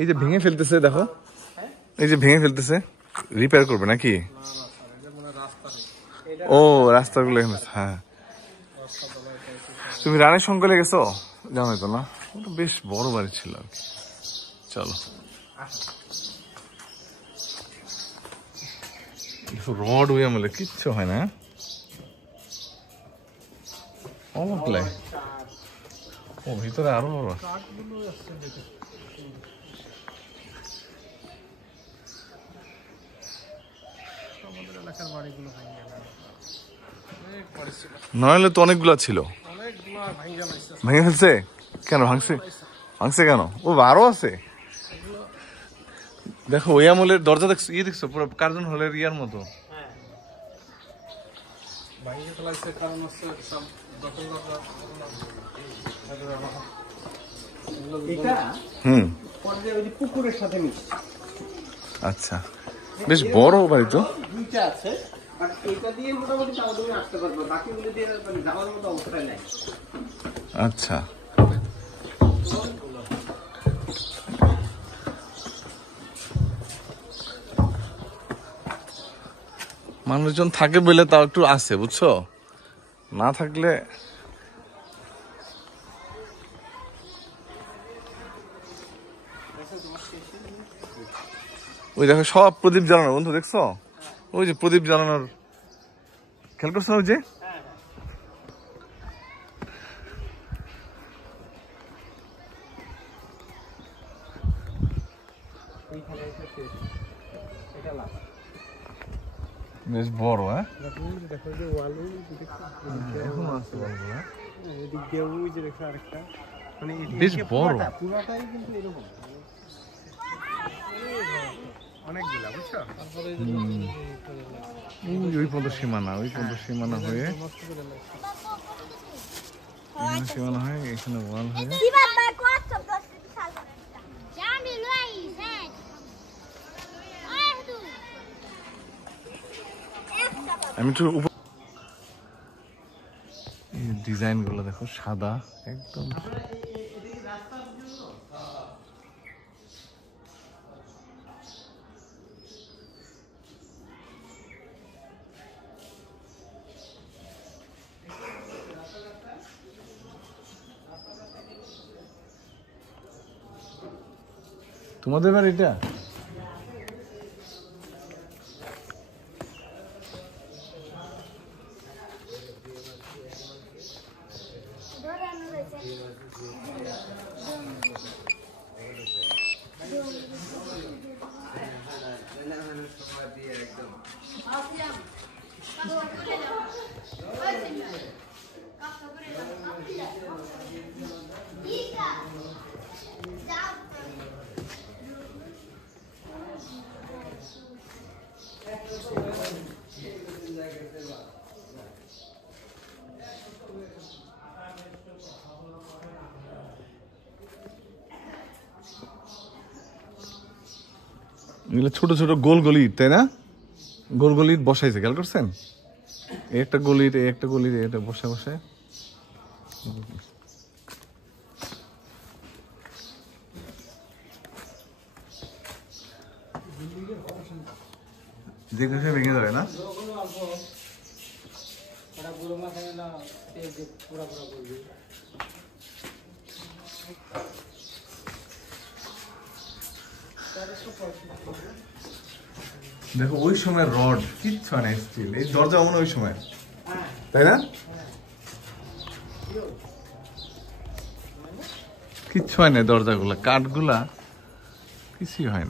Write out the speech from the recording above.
এই যে ভেঙে ফেলতেছে দেখো, এই যে ভেঙে ফেলতেছে, রিপেয়ার করবে নাকি? ও রাস্তাগুলো, হ্যাঁ। তুমি রানের সংকলে গেছো? জানো তো না, ওটা বেশ বড় বাড়ি ছিল আর কি। চলো, রড ওই আমলে কিচ্ছু হয় না, অমুকলাই। ও ভিতরে আরো বড়। নইলে তো অনেকগুলা ছিল, ভেঙে ফেলছে কেন? ভাঙছে ভাঙছে কেন? ও আরো আছে দেখো, ওই আমলের দরজা দেখছো, ইয়ে দেখছো পুরো কার্জন হলের ইয়ার মতো। পুকুরের সাথে আচ্ছা, বেশ বড় বাড়ি তো। দুইটা আছে, বাট এটা দিয়ে মোটামুটি তুমি আসতে পারবে, বাকিগুলো দিয়ে যাওয়ার মতো অবস্থায় নাই। আচ্ছা, মানুষজন থাকে বলে তাও একটু আছে, বুঝছো, না থাকলে। ওই দেখো সব প্রদীপ জ্বালানো, বন্ধু দেখছো? ওই যে প্রদীপ জ্বালানোর, খেয়াল করছো? ওই যে বেশ বড়, হ্যাঁ বেশ বড়, পুরাটাই কিন্তু এরকম অনেকগুলা, বুঝছো? ওই পর্যন্ত সীমানা, ওই পর্যন্ত সীমানা হয়ে সীমানা হয়, এখানে ওয়াল হয়ে। আমি একটু ডিজাইন গুলো দেখো, সাদা একদম। তোমাদের বাড়িটা এগুলো ছোট ছোট গোল গলি, তাই না? গোল গলি বসাইছে, খেয়াল করছেন? একটা গলির, একটা গলির, এটা বসে বসে। দেখে ভেঙে যাবে না? দেখো ওই সময় রড কিচ্ছু নাই, স্টিল। এই দরজা মনে ওই সময়, তাই না? কিচ্ছু হয় না, দরজাগুলা কাঠগুলা কিছুই হয় না।